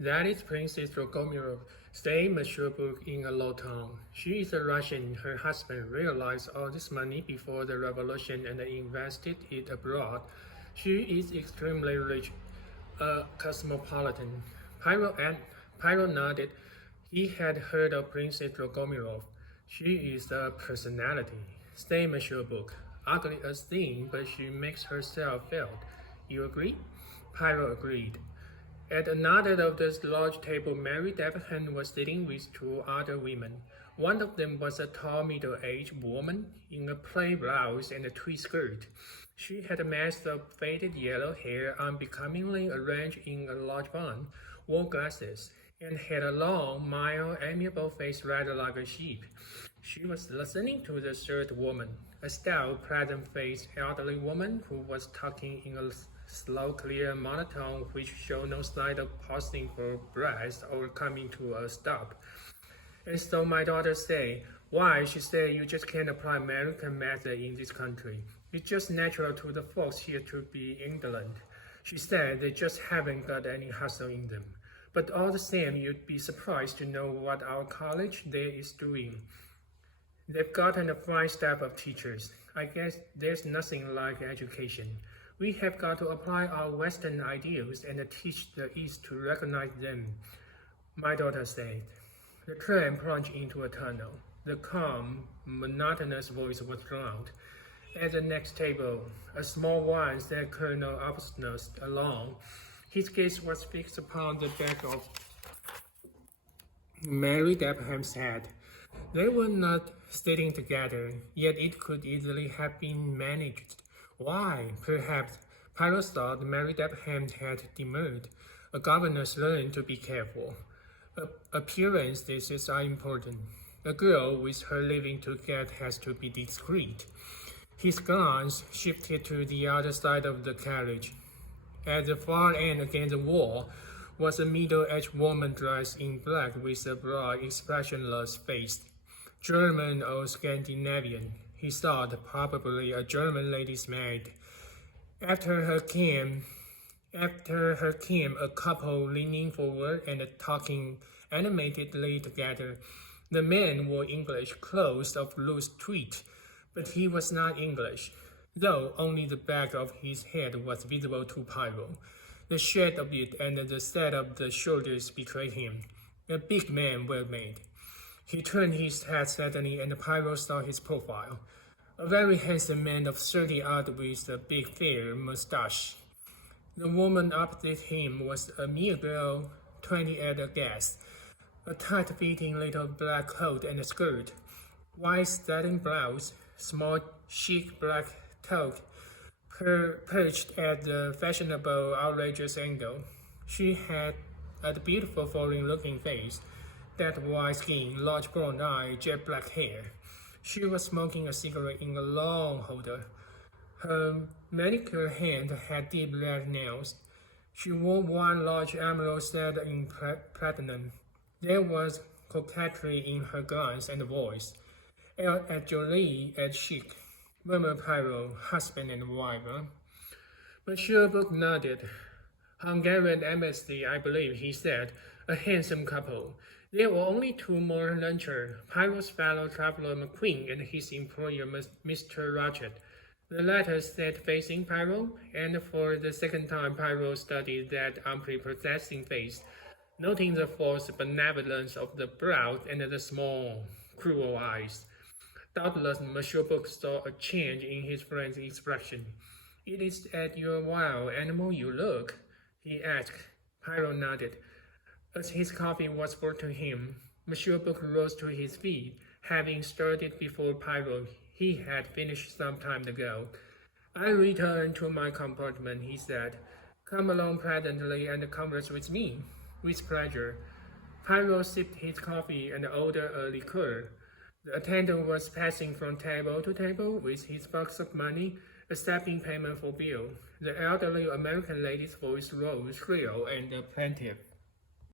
That is Princess Dragomiro. Stay mature book in a low tone. She is a Russian. Her husband realized all this money before the revolution and invested it abroad. She is extremely rich, a cosmopolitan. Pyro nodded. He had heard of Princess Dragomiro. She is a personality. Stay mature book. Ugly as sin, but she makes herself felt. You agree? Pyro agreed. At another of the large table, Mary Debenham was sitting with two other women. One of them was a tall, middle-aged woman in a plain blouse and a tweed skirt. She had a mass of faded yellow hair unbecomingly arranged in a large bun, wore glasses, and had a long, mild, amiable face rather like a sheep. She was listening to the third woman, a stout, pleasant-faced elderly woman who was talking in a slow, clear monotone which showed no sign of pausing for breath or coming to a stop. And so my daughter said, "Why?" She said, "You just can't apply American method in this country. It's just natural to the folks here to be indolent." She said they just haven't got any hustle in them. But all the same, you'd be surprised to know what our college there is doing. They've gotten a fine staff of teachers. I guess there's nothing like education. We have got to apply our Western ideals and teach the East to recognize them, my daughter said. The train plunged into a tunnel. The calm, monotonous voice was drowned. At the next table, a small one sat Colonel Arbuthnot alone. His gaze was fixed upon the back of Mary Debenham's head. They were not sitting together, yet it could easily have been managed. Why? Perhaps Pyro thought Mary Debenham had demurred. A governess learned to be careful. Appearances are important. A girl with her living to get has to be discreet. His glance shifted to the other side of the carriage. At the far end against the wall was a middle-aged woman dressed in black with a broad, expressionless face. German or Scandinavian, he thought, probably a German lady's maid. After her came a couple leaning forward and talking animatedly together. The man wore English clothes of loose tweed, but he was not English, though only the back of his head was visible to Pyro. The shape of it and the set of the shoulders betrayed him. A big man, well made. He turned his head suddenly, and Pyro saw his profile. A very handsome man of 30-odd with a big fair mustache. The woman opposite him was a mere girl, 20 at a guess. A tight-fitting little black coat and skirt, white satin blouse, small chic black toque, perched at the fashionable, outrageous angle. She had a beautiful foreign-looking face, that white skin, large brown eyes, jet black hair. She was smoking a cigarette in a long holder. Her manicured hand had deep red nails. She wore one large emerald set in platinum. There was coquetry in her glance and voice. "As jolly as chic," murmured Pyro, husband and wife. Monsieur Book nodded. "Hungarian embassy, I believe," he said. "A handsome couple." There were only two more lunchers, Pyro's fellow traveler McQueen and his employer Mr. Ratchet. The latter sat facing Pyro, and for the second time Pyro studied that unprepossessing face, noting the false benevolence of the brows and the small, cruel eyes. Doubtless Monsieur Book saw a change in his friend's expression. "It is at your wild animal you look?" he asked. Pyro nodded. As his coffee was brought to him, Monsieur Book rose to his feet, having stirred it before Pyro. He had finished some time ago. "I return to my compartment," he said. "Come along presently and converse with me." "With pleasure." Pyro sipped his coffee and ordered a liqueur. The attendant was passing from table to table with his box of money, accepting payment for bill. The elderly American lady's voice rose shrill and plaintive.